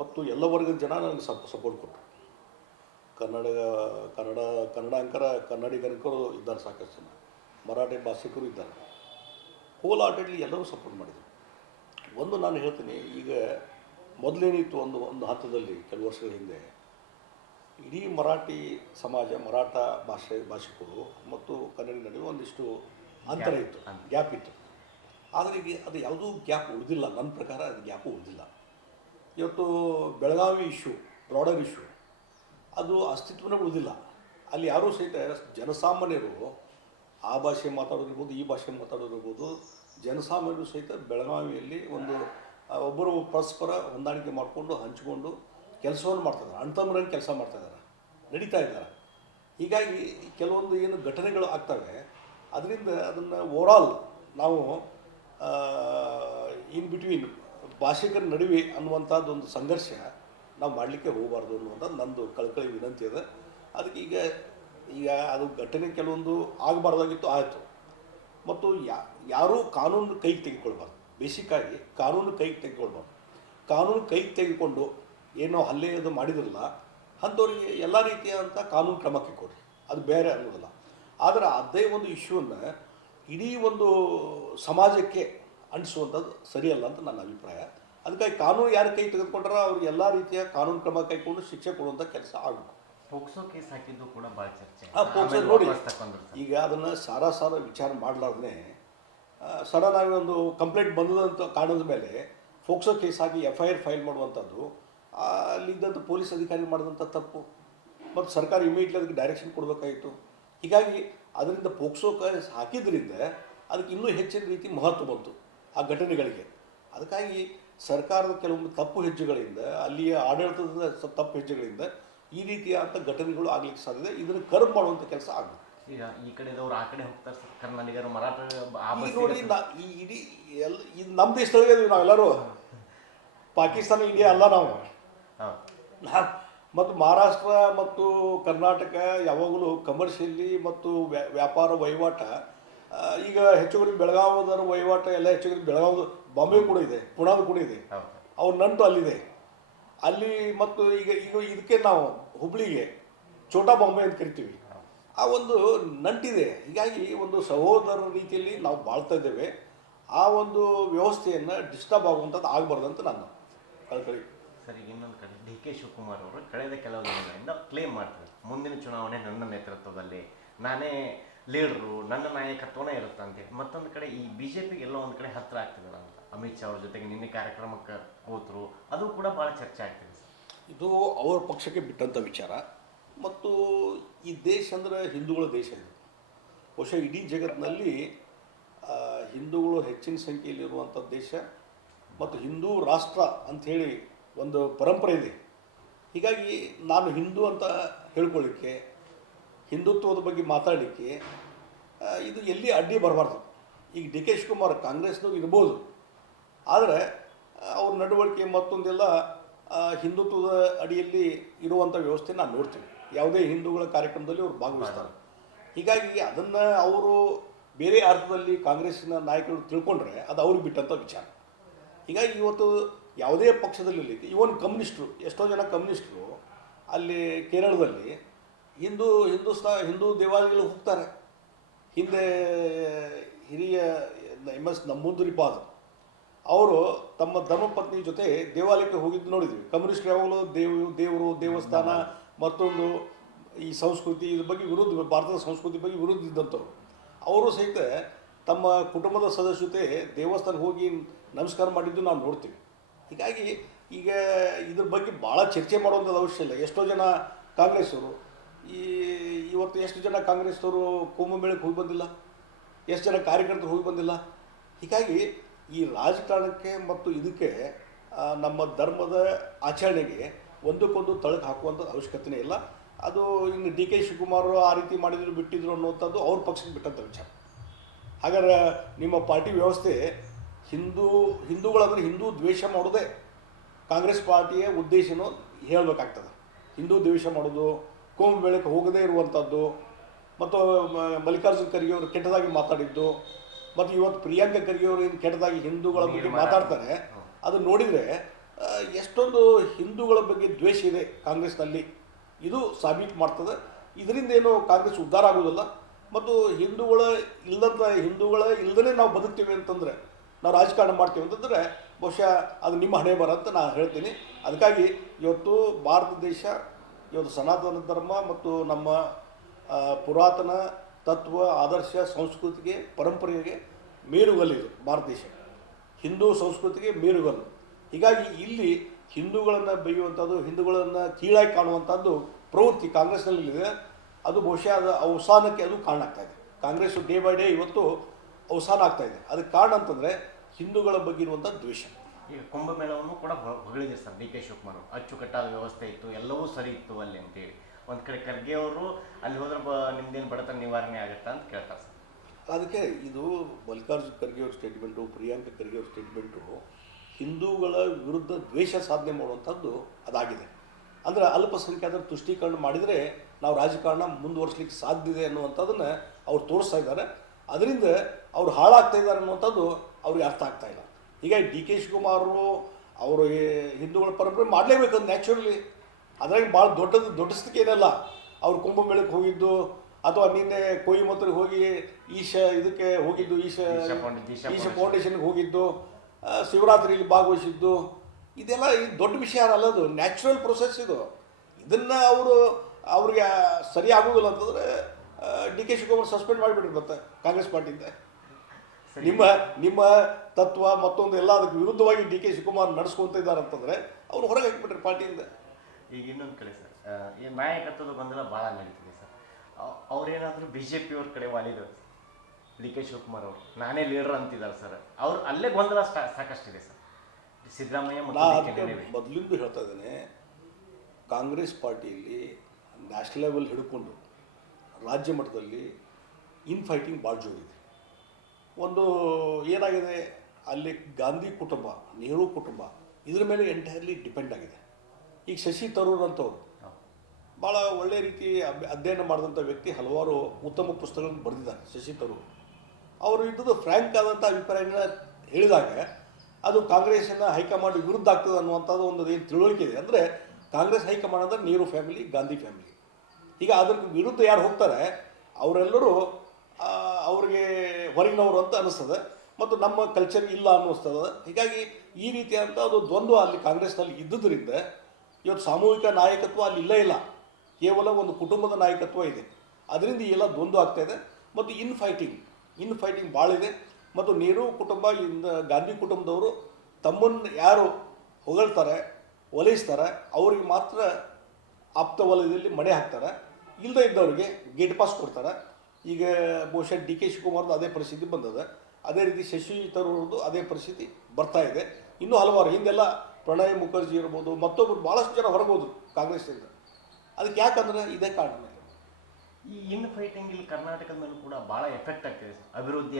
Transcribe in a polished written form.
ಮತ್ತು ಎಲ್ಲ ವರ್ಗದ ಜನ ನನಗೆ ಸಪೋರ್ಟ್ ಕೊಟ್ಟರು. ಕನ್ನಡ ಕನ್ನಡ ಕನ್ನಡಾಂಕರ ಕನ್ನಡಿಗರಿಗರು ಇದ್ದಾರೆ, ಸಾಕಷ್ಟು ಜನ ಮರಾಠಿ ಭಾಷಿಕರು ಇದ್ದಾರೆ. ಹೋಲ್ ಹಾರ್ಟೆಡ್ಲಿ ಎಲ್ಲರೂ ಸಪೋರ್ಟ್ ಮಾಡಿದರು. ಒಂದು ನಾನು ಹೇಳ್ತೀನಿ, ಈಗ ಮೊದಲೇನಿತ್ತು ಒಂದು ಹಂತದಲ್ಲಿ ಕೆಲವು ವರ್ಷಗಳ ಹಿಂದೆ ಇಡೀ ಮರಾಠಿ ಸಮಾಜ, ಮರಾಠ ಭಾಷಿಕರು ಮತ್ತು ಕನ್ನಡ ನಡುವೆ ಒಂದಿಷ್ಟು ಅಂತರ ಇತ್ತು, ಗ್ಯಾಪ್ ಇತ್ತು. ಆದರೆ ಈಗ ಅದು ಯಾವುದೂ ಗ್ಯಾಪ್ ಉಳಿದಿಲ್ಲ. ನನ್ನ ಪ್ರಕಾರ ಅದು ಗ್ಯಾಪು ಉಳಿದಿಲ್ಲ. ಇವತ್ತು ಬೆಳಗಾವಿ ಇಶ್ಯೂ, ಬ್ರಾಡರ್ ಇಶ್ಯೂ, ಅದು ಅಸ್ತಿತ್ವನೇ ಉಳಿದಿಲ್ಲ. ಅಲ್ಲಿ ಯಾರೂ ಸಹಿತ ಜನಸಾಮಾನ್ಯರು ಆ ಭಾಷೆ ಮಾತಾಡೋದಿರ್ಬೋದು, ಈ ಭಾಷೆ ಮಾತಾಡೋದಿರ್ಬೋದು, ಜನಸಾಮಾನ್ಯರು ಸಹಿತ ಬೆಳಗಾವಿಯಲ್ಲಿ ಒಬ್ಬರು ಪರಸ್ಪರ ಹೊಂದಾಣಿಕೆ ಮಾಡಿಕೊಂಡು ಹಂಚಿಕೊಂಡು ಕೆಲಸವನ್ನು ಮಾಡ್ತಾಯಿದ್ದಾರೆ, ಅಣ್ತಮ್ಮರಂಗೆ ಕೆಲಸ ಮಾಡ್ತಾಯಿದ್ದಾರೆ, ನಡೀತಾ ಇದ್ದಾರೆ. ಹೀಗಾಗಿ ಕೆಲವೊಂದು ಏನು ಘಟನೆಗಳು ಆಗ್ತವೆ, ಅದರಿಂದ ಅದನ್ನು ಓವರಾಲ್ ನಾವು ಇನ್ ಬಿಟ್ವೀನ್ ಭಾಷಿಕರ ನಡುವೆ ಅನ್ನುವಂಥದ್ದೊಂದು ಸಂಘರ್ಷ ನಾವು ಮಾಡಲಿಕ್ಕೆ ಹೋಗಬಾರ್ದು ಅನ್ನುವಂಥದ್ದು ನಂದು ಕಳಕಳಿ ವಿನಂತಿ ಇದೆ. ಅದಕ್ಕೆ ಈಗ ಅದು ಘಟನೆ ಕೆಲವೊಂದು ಆಗಬಾರ್ದಾಗಿತ್ತು, ಆಯಿತು. ಮತ್ತು ಯಾರೂ ಕಾನೂನು ಕೈಗೆ ತೆಗೆದುಕೊಳ್ಬಾರ್ದು. ಬೇಸಿಕ್ಕಾಗಿ ಕಾನೂನು ಕೈಗೆ ತೆಗೆದುಕೊಳ್ಬಾರ್ದು. ಕಾನೂನು ಕೈಗೆ ತೆಗೆದುಕೊಂಡು ಏನೋ ಹಲ್ಲೆ ಅದು ಮಾಡಿದ್ರಲ್ಲ ಅಂಥವ್ರಿಗೆ ಎಲ್ಲ ರೀತಿಯಾದಂಥ ಕಾನೂನು ಕ್ರಮಕ್ಕೆ ಕೊಡಿ, ಅದು ಬೇರೆ ಅನ್ನೋದಿಲ್ಲ. ಆದರೆ ಅದೇ ಒಂದು ಇಶ್ಯೂವನ್ನು ಇಡೀ ಒಂದು ಸಮಾಜಕ್ಕೆ ಅಂಟಿಸುವಂಥದ್ದು ಸರಿಯಲ್ಲ ಅಂತ ನನ್ನ ಅಭಿಪ್ರಾಯ. ಅದಕ್ಕಾಗಿ ಕಾನೂನು ಯಾರು ಕೈ ತೆಗೆದುಕೊಂಡ್ರೆ ಅವ್ರಿಗೆ ಎಲ್ಲ ರೀತಿಯ ಕಾನೂನು ಕ್ರಮ ಕೈಗೊಂಡು ಶಿಕ್ಷೆ ಕೊಡುವಂಥ ಕೆಲಸ ಆಗಬೇಕು. ಪೋಕ್ಸೋ ಕೇಸ್ ಹಾಕಿದ್ದು ಕೂಡ ಭಾಳ ಚರ್ಚೆ. ಪೋಕ್ಸೋ ನೋಡಿ, ಈಗ ಅದನ್ನು ಸಾರ ವಿಚಾರ ಮಾಡಲಾರ್ದೇ ಸಡನ್ ಆಗಿ ಒಂದು ಕಂಪ್ಲೇಂಟ್ ಬಂದದಂತ ಕಾರಣದ ಮೇಲೆ ಪೋಕ್ಸೋ ಕೇಸ್ ಆಗಿ FIR ಫೈಲ್ ಮಾಡುವಂಥದ್ದು ಅಲ್ಲಿದ್ದಂಥ ಪೊಲೀಸ್ ಅಧಿಕಾರಿ ಮಾಡಿದಂಥ ತಪ್ಪು. ಮತ್ತು ಸರ್ಕಾರ ಇಮಿಡಿಯೇಟ್ಲಿ ಅದಕ್ಕೆ ಡೈರೆಕ್ಷನ್ ಕೊಡಬೇಕಾಯಿತು. ಹೀಗಾಗಿ ಅದರಿಂದ ಪೋಕ್ಸೋ ಕೇಸ್ ಹಾಕಿದ್ರಿಂದ ಅದಕ್ಕೆ ಇನ್ನೂ ಹೆಚ್ಚಿನ ರೀತಿ ಮಹತ್ವ ಬಂತು ಆ ಘಟನೆಗಳಿಗೆ. ಅದಕ್ಕಾಗಿ ಸರ್ಕಾರದ ಕೆಲವೊಂದು ತಪ್ಪು ಹೆಜ್ಜೆಗಳಿಂದ, ಅಲ್ಲಿಯ ಆಡಳಿತದ ತಪ್ಪು ಹೆಜ್ಜೆಗಳಿಂದ ಈ ರೀತಿಯಾದಂಥ ಘಟನೆಗಳು ಆಗಲಿಕ್ಕೆ ಸಾಧ್ಯತೆ. ಇದನ್ನು ಕರ್ಬ್ ಮಾಡುವಂಥ ಕೆಲಸ ಆಗಬೇಕು. ಈಗ ಈ ಕಡೆದವ್ರು ಆ ಕಡೆ ಹೋಗ್ತಾರೆ, ಕನ್ನಡಿಗರು ಮರಾಠ ನೋಡಿ. ಈ ಇಡೀ ಇದು ನಮ್ಮ ದೇಶದೊಳಗೆ ನಾವೆಲ್ಲರೂ ಪಾಕಿಸ್ತಾನ, ಇಂಡಿಯಾ ಅಲ್ಲ ನಾವು. ಮತ್ತು ಮಹಾರಾಷ್ಟ್ರ ಮತ್ತು ಕರ್ನಾಟಕ ಯಾವಾಗಲೂ ಕಮರ್ಷಿಯಲಿ ಮತ್ತು ವ್ಯಾಪಾರ ವಹಿವಾಟ, ಈಗ ಹೆಚ್ಚುವರಿ ಬೆಳಗಾವದರ ವಹಿವಾಟ ಎಲ್ಲ ಹೆಚ್ಚುವರಿ ಬೆಳಗಾವಿ, ಬಾಂಬೆ ಕೂಡ ಇದೆ, ಪುಣಾದು ಕೂಡ ಇದೆ, ಅವ್ರ ನಂಟು ಅಲ್ಲಿದೆ ಅಲ್ಲಿ. ಮತ್ತು ಈಗ ಇದಕ್ಕೆ ನಾವು ಹುಬ್ಳಿಗೆ ಛೋಟಾ ಬಾಂಬೆ ಅಂತ ಕರಿತೀವಿ, ಆ ಒಂದು ನಂಟಿದೆ. ಹೀಗಾಗಿ ಒಂದು ಸಹೋದರ ರೀತಿಯಲ್ಲಿ ನಾವು ಬಾಳ್ತಾ ಇದ್ದೇವೆ. ಆ ಒಂದು ವ್ಯವಸ್ಥೆಯನ್ನು ಡಿಸ್ಟರ್ಬ್ ಆಗುವಂಥದ್ದು ಆಗಬಾರ್ದಂತ ನಾನು ಕಳ್ಕಳಿ. ಸರಿ, ಇನ್ನೊಂದು ಕಡೆ DK ಶಿವಕುಮಾರ್ ಅವರು ಕಳೆದ ಕೆಲವು ದಿನಗಳಿಂದ ಕ್ಲೇಮ್ ಮಾಡ್ತಾರೆ, ಮುಂದಿನ ಚುನಾವಣೆ ನನ್ನ ನೇತೃತ್ವದಲ್ಲಿ, ನಾನೇ ಲೀಡರು, ನನ್ನ ನಾಯಕತ್ವನೇ ಇರುತ್ತಂತೆ. ಮತ್ತೊಂದು ಕಡೆ ಈ BJPಗೆ ಎಲ್ಲೋ ಒಂದು ಕಡೆ ಹತ್ತಿರ ಆಗ್ತಿದ್ದಾರೆ ಅಂತ ಅಮಿತ್ ಶಾ ಅವ್ರ ಜೊತೆಗೆ ನಿನ್ನೆ ಕಾರ್ಯಕ್ರಮಕ್ಕೆ ಕೂತರು, ಅದು ಕೂಡ ಭಾಳ ಚರ್ಚೆ ಆಗ್ತಿದೆ ಸರ್. ಇದು ಅವರ ಪಕ್ಷಕ್ಕೆ ಬಿಟ್ಟಂಥ ವಿಚಾರ. ಮತ್ತು ಈ ದೇಶ ಅಂದರೆ ಹಿಂದೂಗಳ ದೇಶ ಇದು. ಬಹುಶಃ ಇಡೀ ಜಗತ್ತಿನಲ್ಲಿ ಹಿಂದೂಗಳು ಹೆಚ್ಚಿನ ಸಂಖ್ಯೆಯಲ್ಲಿರುವಂಥ ದೇಶ ಮತ್ತು ಹಿಂದೂ ರಾಷ್ಟ್ರ ಅಂಥೇಳಿ ಒಂದು ಪರಂಪರೆ ಇದೆ. ಹೀಗಾಗಿ ನಾನು ಹಿಂದೂ ಅಂತ ಹೇಳ್ಕೊಳ್ಳಿಕ್ಕೆ, ಹಿಂದುತ್ವದ ಬಗ್ಗೆ ಮಾತಾಡಲಿಕ್ಕೆ ಇದು ಎಲ್ಲಿ ಅಡ್ಡಿ ಬರಬಾರ್ದು. ಈಗ DK ಶಿವಕುಮಾರ್ ಕಾಂಗ್ರೆಸ್ನವ್ರು ಇರ್ಬೋದು, ಆದರೆ ಅವ್ರ ನಡವಳಿಕೆ ಮತ್ತೊಂದೆಲ್ಲ ಹಿಂದುತ್ವದ ಅಡಿಯಲ್ಲಿ ಇರುವಂಥ ವ್ಯವಸ್ಥೆ ನಾನು ನೋಡ್ತೀವಿ. ಯಾವುದೇ ಹಿಂದೂಗಳ ಕಾರ್ಯಕ್ರಮದಲ್ಲಿ ಅವರು ಭಾಗವಹಿಸ್ತಾರೆ. ಹೀಗಾಗಿ ಅದನ್ನು ಅವರು ಬೇರೆ ಅರ್ಥದಲ್ಲಿ ಕಾಂಗ್ರೆಸ್ಸಿನ ನಾಯಕರು ತಿಳ್ಕೊಂಡ್ರೆ ಅದು ಅವ್ರಿಗೆ ಬಿಟ್ಟಂಥ ವಿಚಾರ. ಹೀಗಾಗಿ ಇವತ್ತು ಯಾವುದೇ ಪಕ್ಷದಲ್ಲಿ, ಇವನ್ ಕಮ್ಯುನಿಸ್ಟ್ರು, ಎಷ್ಟೋ ಜನ ಕಮ್ಯುನಿಸ್ಟ್ರು ಅಲ್ಲಿ ಕೇರಳದಲ್ಲಿ ಹಿಂದೂ ದೇವಾಲಯಗಳು ಹೋಗ್ತಾರೆ. ಹಿಂದೆ ಹಿರಿಯ MS ನಂಬೂದಿರಿಪಾದ ಅವರು ತಮ್ಮ ಧರ್ಮಪತ್ನಿ ಜೊತೆ ದೇವಾಲಯಕ್ಕೆ ಹೋಗಿದ್ದು ನೋಡಿದ್ವಿ. ಕಮ್ಯುನಿಸ್ಟ್ ಯಾವಾಗಲೂ ದೇವರು ದೇವಸ್ಥಾನ ಮತ್ತೊಂದು ಈ ಸಂಸ್ಕೃತಿ ಇದ್ರ ಬಗ್ಗೆ ವಿರುದ್ಧ, ಭಾರತದ ಸಂಸ್ಕೃತಿ ಬಗ್ಗೆ ವಿರುದ್ಧ ಇದ್ದಂಥವ್ರು. ಅವರು ಸಹಿತ ತಮ್ಮ ಕುಟುಂಬದ ಸದಸ್ಯ ಜೊತೆ ದೇವಸ್ಥಾನಕ್ಕೆ ಹೋಗಿ ನಮಸ್ಕಾರ ಮಾಡಿದ್ದು ನಾವು ನೋಡ್ತೀವಿ. ಹೀಗಾಗಿ ಈಗ ಇದ್ರ ಬಗ್ಗೆ ಭಾಳ ಚರ್ಚೆ ಮಾಡುವಂಥದ್ದು ಅವಶ್ಯ ಇಲ್ಲ. ಎಷ್ಟೋ ಜನ ಕಾಂಗ್ರೆಸ್ಸವರು ಇವತ್ತು ಎಷ್ಟು ಜನ ಕಾಂಗ್ರೆಸ್ನವರು ಕುಂಭಮೇಳಕ್ಕೆ ಹೋಗಿ ಬಂದಿಲ್ಲ, ಎಷ್ಟು ಜನ ಕಾರ್ಯಕರ್ತರು ಹೋಗಿ ಬಂದಿಲ್ಲ. ಹೀಗಾಗಿ ಈ ರಾಜಕಾರಣಕ್ಕೆ ಮತ್ತು ಇದಕ್ಕೆ ನಮ್ಮ ಧರ್ಮದ ಆಚರಣೆಗೆ ಒಂದಕ್ಕೊಂದು ತಳಕು ಹಾಕುವಂಥದ್ದು ಅವಶ್ಯಕತೆಯೇ ಇಲ್ಲ. ಅದು ಇನ್ನು DK ಶಿವಕುಮಾರ್ ಆ ರೀತಿ ಮಾಡಿದ್ರು ಬಿಟ್ಟಿದ್ರು ಅನ್ನುವಂಥದ್ದು ಅವ್ರ ಪಕ್ಷಕ್ಕೆ ಬಿಟ್ಟಂಥ ವಿಚಾರ. ಹಾಗಾದ್ರೆ ನಿಮ್ಮ ಪಾರ್ಟಿ ವ್ಯವಸ್ಥೆ ಹಿಂದೂಗಳಂದ್ರೆ ಹಿಂದೂ ದ್ವೇಷ ಮಾಡೋದೇ ಕಾಂಗ್ರೆಸ್ ಪಾರ್ಟಿಯ ಉದ್ದೇಶನೂ ಹೇಳಬೇಕಾಗ್ತದೆ. ಹಿಂದೂ ದ್ವೇಷ ಮಾಡೋದು, ಕುಂಭಮೇಳಕ್ಕೆ ಹೋಗದೇ ಇರುವಂಥದ್ದು, ಮತ್ತು ಮಲ್ಲಿಕಾರ್ಜುನ್ ಖರ್ಗೆ ಅವರು ಕೆಟ್ಟದಾಗಿ ಮಾತಾಡಿದ್ದು, ಮತ್ತು ಇವತ್ತು ಪ್ರಿಯಾಂಕಾ ಖರ್ಗೆ ಅವರು ಏನು ಕೆಟ್ಟದಾಗಿ ಹಿಂದೂಗಳ ಬಗ್ಗೆ ಮಾತಾಡ್ತಾರೆ, ಅದು ನೋಡಿದರೆ ಎಷ್ಟೊಂದು ಹಿಂದೂಗಳ ಬಗ್ಗೆ ದ್ವೇಷ ಇದೆ ಕಾಂಗ್ರೆಸ್ನಲ್ಲಿ, ಇದು ಸಾಬೀತು ಮಾಡ್ತದೆ. ಇದರಿಂದ ಏನು ಕಾಂಗ್ರೆಸ್ ಉದ್ಧಾರ ಆಗೋದಿಲ್ಲ. ಮತ್ತು ಹಿಂದೂಗಳ ಇಲ್ಲದೇ ನಾವು ಬದುಕ್ತೀವಿ ಅಂತಂದರೆ, ನಾವು ರಾಜಕಾರಣ ಮಾಡ್ತೀವಿ ಅಂತಂದರೆ ಬಹುಶಃ ಅದು ನಿಮ್ಮ ಹಣೆ ಬರ ಅಂತ ನಾನು ಹೇಳ್ತೀನಿ. ಅದಕ್ಕಾಗಿ ಇವತ್ತು ಭಾರತ ದೇಶ ಇವತ್ತು ಸನಾತನ ಧರ್ಮ ಮತ್ತು ನಮ್ಮ ಪುರಾತನ ತತ್ವ, ಆದರ್ಶ, ಸಂಸ್ಕೃತಿಗೆ, ಪರಂಪರೆಗೆ ಮೇರುಗಲ್ಲಿದು ಭಾರತ ದೇಶ. ಹಿಂದೂ ಸಂಸ್ಕೃತಿಗೆ ಮೇರುಗಲ್ಲು. ಹೀಗಾಗಿ ಇಲ್ಲಿ ಹಿಂದೂಗಳನ್ನು ಬೈಯುವಂಥದ್ದು, ಹಿಂದೂಗಳನ್ನು ಕೀಳಾಗಿ ಕಾಣುವಂಥದ್ದು ಪ್ರವೃತ್ತಿ ಕಾಂಗ್ರೆಸ್ನಲ್ಲಿದೆ. ಅದು ಬಹುಶಃ ಅದು ಅವಸಾನಕ್ಕೆ ಅದು ಕಾರಣ ಆಗ್ತಾಯಿದೆ. ಕಾಂಗ್ರೆಸ್ಸು ಡೇ ಬೈ ಡೇ ಇವತ್ತು ಅವಸಾನ ಆಗ್ತಾಯಿದೆ. ಅದಕ್ಕೆ ಕಾರಣ ಅಂತಂದರೆ ಹಿಂದೂಗಳ ಬಗ್ಗೆ ಇರುವಂಥ ದ್ವೇಷ. ಈಗ ಕುಂಭಮೇಳವನ್ನು ಕೂಡ ಹೊಗಳಿದೆ ಸರ್ ಡಿ ಕೆ ಶಿವಕುಮಾರ್ ಅವರು. ಅಚ್ಚುಕಟ್ಟಾದ ವ್ಯವಸ್ಥೆ ಇತ್ತು, ಎಲ್ಲವೂ ಸರಿ ಇತ್ತು ಅಲ್ಲಿ ಅಂತೇಳಿ. ಒಂದು ಕಡೆ ಖರ್ಗೆ ಅವರು ಅಲ್ಲಿ ಹೋದ್ರೆ ನಿಮ್ದೇನು ಬಡತನ ನಿವಾರಣೆ ಆಗುತ್ತಾ ಅಂತ ಕೇಳ್ತಾರೆ ಸರ್. ಅದಕ್ಕೆ ಇದು ಮಲ್ಲಿಕಾರ್ಜುನ್ ಖರ್ಗೆ ಅವ್ರ ಸ್ಟೇಟ್ಮೆಂಟು, ಪ್ರಿಯಾಂಕ ಖರ್ಗೆ ಅವ್ರ ಸ್ಟೇಟ್ಮೆಂಟು ಹಿಂದೂಗಳ ವಿರುದ್ಧ ದ್ವೇಷ ಸಾಧನೆ ಮಾಡುವಂಥದ್ದು ಅದಾಗಿದೆ. ಅಂದರೆ ಅಲ್ಪಸಂಖ್ಯಾತರ ತುಷ್ಟೀಕರಣ ಮಾಡಿದರೆ ನಾವು ರಾಜಕಾರಣ ಮುಂದುವರಿಸಲಿಕ್ಕೆ ಸಾಧ್ಯ ಇದೆ ಅನ್ನುವಂಥದ್ದನ್ನು ಅವ್ರು ತೋರಿಸ್ತಾ ಇದ್ದಾರೆ. ಅದರಿಂದ ಅವ್ರು ಹಾಳಾಗ್ತಾ ಇದ್ದಾರೆ ಅನ್ನುವಂಥದ್ದು ಅವ್ರಿಗೆ ಅರ್ಥ ಆಗ್ತಾ ಇಲ್ಲ. ಹೀಗಾಗಿ ಡಿ ಕೆ ಶಿವಕುಮಾರ್ ಅವರು ಹಿಂದೂಗಳ ಪರಂಪರೆ ಮಾಡಲೇಬೇಕಂದು ನ್ಯಾಚುರಲಿ. ಅದ್ರಾಗ ಭಾಳ ದೊಡ್ಡಸ್ತಿಕೆ ಏನಲ್ಲ. ಅವ್ರು ಕುಂಭಮೇಳಕ್ಕೆ ಹೋಗಿದ್ದು, ಅಥವಾ ನಿನ್ನೆ ಕೊಯಿಮತ್ತೂರಿಗೆ ಹೋಗಿ ಇದಕ್ಕೆ ಹೋಗಿದ್ದು, ಈಶ ಫೌಂಡೇಶನ್ಗೆ ಹೋಗಿದ್ದು, ಶಿವರಾತ್ರಿಯಲ್ಲಿ ಭಾಗವಹಿಸಿದ್ದು, ಇದೆಲ್ಲ ದೊಡ್ಡ ವಿಷಯ ಅಲ್ಲದು. ನ್ಯಾಚುರಲ್ ಪ್ರೊಸೆಸ್ ಇದು. ಇದನ್ನು ಅವ್ರಿಗೆ ಸರಿ ಆಗೋದಿಲ್ಲ ಅಂತಂದರೆ ಡಿ ಕೆ ಶಿವಕುಮಾರ್ ಸಸ್ಪೆಂಡ್ ಮಾಡಿಬಿಡ್ರಿ ಮತ್ತೆ ಕಾಂಗ್ರೆಸ್ ಪಾರ್ಟಿಯಿಂದ. ನಿಮ್ಮ ತತ್ವ ಮತ್ತೊಂದು ಎಲ್ಲ ಅದಕ್ಕೆ ವಿರುದ್ಧವಾಗಿ ಡಿ ಕೆ ಶಿವಕುಮಾರ್ ನಡೆಸ್ಕೊತ ಇದ್ದಾರೆ ಅಂತಂದರೆ ಅವ್ರು ಹೊರಗೆ ಹಾಕಿಬಿಟ್ರಿ ಪಾರ್ಟಿಯಿಂದ. ಈಗ ಇನ್ನೊಂದು ಕಡೆ ಸರ್, ಈ ನಾಯಕತ್ವದ ಗೊಂದಲ ಭಾಳ ನಡೀತಿದೆ ಸರ್. ಅವ್ರೇನಾದರೂ ಬಿ ಜೆ ಪಿಯವ್ರ ಕಡೆ ವಾಲಿದ್ರು ಡಿ ಕೆ ಶಿವಕುಮಾರ್ ಅವರು ನಾನೇ ಲೀಡರ್ ಅಂತಿದ್ದಾರೆ ಸರ್. ಅವ್ರು ಅಲ್ಲೇ ಗೊಂದಲ ಸಾಕಷ್ಟಿದೆ ಸರ್. ಸಿದ್ದರಾಮಯ್ಯ ಮೊದಲಿಂದ ಹೇಳ್ತಾ ಇದ್ದೇನೆ, ಕಾಂಗ್ರೆಸ್ ಪಾರ್ಟಿಯಲ್ಲಿ ನ್ಯಾಷನಲ್ ಲೆವೆಲ್ ಹಿಡ್ಕೊಂಡು ರಾಜ್ಯ ಮಟ್ಟದಲ್ಲಿ ಇನ್ಫೈಟಿಂಗ್ ಭಾಳ ಜೋರಿದೆ. ಒಂದು ಏನಾಗಿದೆ ಅಲ್ಲಿ, ಗಾಂಧಿ ಕುಟುಂಬ, ನೆಹರು ಕುಟುಂಬ ಇದ್ರ ಮೇಲೆ ಎಂಟೈರ್ಲಿ ಡಿಪೆಂಡ್ ಆಗಿದೆ. ಈಗ ಶಶಿ ತರೂರ್ ಅಂತವ್ರು ಭಾಳ ಒಳ್ಳೆಯ ರೀತಿ ಅಧ್ಯಯನ ಮಾಡಿದಂಥ ವ್ಯಕ್ತಿ, ಹಲವಾರು ಉತ್ತಮ ಪುಸ್ತಕಗಳನ್ನು ಬರೆದಿದ್ದಾರೆ ಶಶಿ ತರೂರ್. ಅವರು ಇದ್ದದ್ದು ಫ್ರ್ಯಾಂಕ್ ಆದಂಥ ಅಭಿಪ್ರಾಯಗಳನ್ನ ಹೇಳಿದಾಗ ಅದು ಕಾಂಗ್ರೆಸ್ಸಿನ ಹೈಕಮಾಂಡ್ ವಿರುದ್ಧ ಆಗ್ತದೆ ಅನ್ನುವಂಥದ್ದು ಒಂದು ಏನು ತಿಳುವಳಿಕೆ ಇದೆ. ಅಂದರೆ ಕಾಂಗ್ರೆಸ್ ಹೈಕಮಾಂಡ್ ಅಂದರೆ ನೆಹರು ಫ್ಯಾಮಿಲಿ, ಗಾಂಧಿ ಫ್ಯಾಮಿಲಿ. ಈಗ ಅದ್ರ ವಿರುದ್ಧ ಯಾರು ಹೋಗ್ತಾರೆ ಅವರೆಲ್ಲರೂ ಅವ್ರಿಗೆ ಹೊರಗಿನವರು ಅಂತ ಅನ್ನಿಸ್ತದೆ, ಮತ್ತು ನಮ್ಮ ಕಲ್ಚರ್ ಇಲ್ಲ ಅನ್ನಿಸ್ತದೆ. ಹೀಗಾಗಿ ಈ ರೀತಿಯಾದಂಥ ಅದು ದ್ವಂದ್ವ ಅಲ್ಲಿ ಕಾಂಗ್ರೆಸ್ನಲ್ಲಿ ಇದ್ದುದರಿಂದ ಇವತ್ತು ಸಾಮೂಹಿಕ ನಾಯಕತ್ವ ಅಲ್ಲಿ ಇಲ್ಲ, ಕೇವಲ ಒಂದು ಕುಟುಂಬದ ನಾಯಕತ್ವ ಇದೆ. ಅದರಿಂದ ಎಲ್ಲ ದ್ವಂದ್ವ ಆಗ್ತಾಯಿದೆ. ಮತ್ತು ಇನ್ಫೈಟಿಂಗ್ ಭಾಳ ಇದೆ. ಮತ್ತು ನೆಹರು ಕುಟುಂಬ, ಗಾಂಧಿ ಕುಟುಂಬದವರು ತಮ್ಮನ್ನು ಯಾರು ಹೊಗಳ್ತಾರೆ, ಒಲೈಸ್ತಾರೆ, ಅವ್ರಿಗೆ ಮಾತ್ರ ಆಪ್ತ ವಲಯದಲ್ಲಿ ಮಣೆ ಹಾಕ್ತಾರೆ. ಇಲ್ಲದೇ ಇದ್ದವ್ರಿಗೆ ಗೇಟ್ ಪಾಸ್ ಕೊಡ್ತಾರೆ. ಈಗ ಬಹುಶಃ ಡಿ ಕೆ ಶಿವಕುಮಾರ್ದು ಅದೇ ಪರಿಸ್ಥಿತಿ ಬಂದದ. ಅದೇ ರೀತಿ ಶಶಿ ತರೂರ್ದು ಅದೇ ಪರಿಸ್ಥಿತಿ ಬರ್ತಾ ಇದೆ. ಇನ್ನೂ ಹಲವಾರು ಹಿಂದೆಲ್ಲ ಪ್ರಣಯ್ ಮುಖರ್ಜಿ ಇರ್ಬೋದು, ಮತ್ತೊಬ್ಬರು ಭಾಳಷ್ಟು ಜನ ಹೊರಗೋದ್ರು ಕಾಂಗ್ರೆಸ್ಸಿಂದ. ಅದಕ್ಕೆ ಯಾಕಂದರೆ ಇದೇ ಕಾರಣ. ಈ ಇನ್ ಫೈಟಿಂಗ್ ಇಲ್ಲಿ ಕರ್ನಾಟಕದ ಮೇಲೂ ಕೂಡ ಭಾಳ ಎಫೆಕ್ಟ್ ಆಗ್ತಿದೆ ಸರ್. ಅಭಿವೃದ್ಧಿ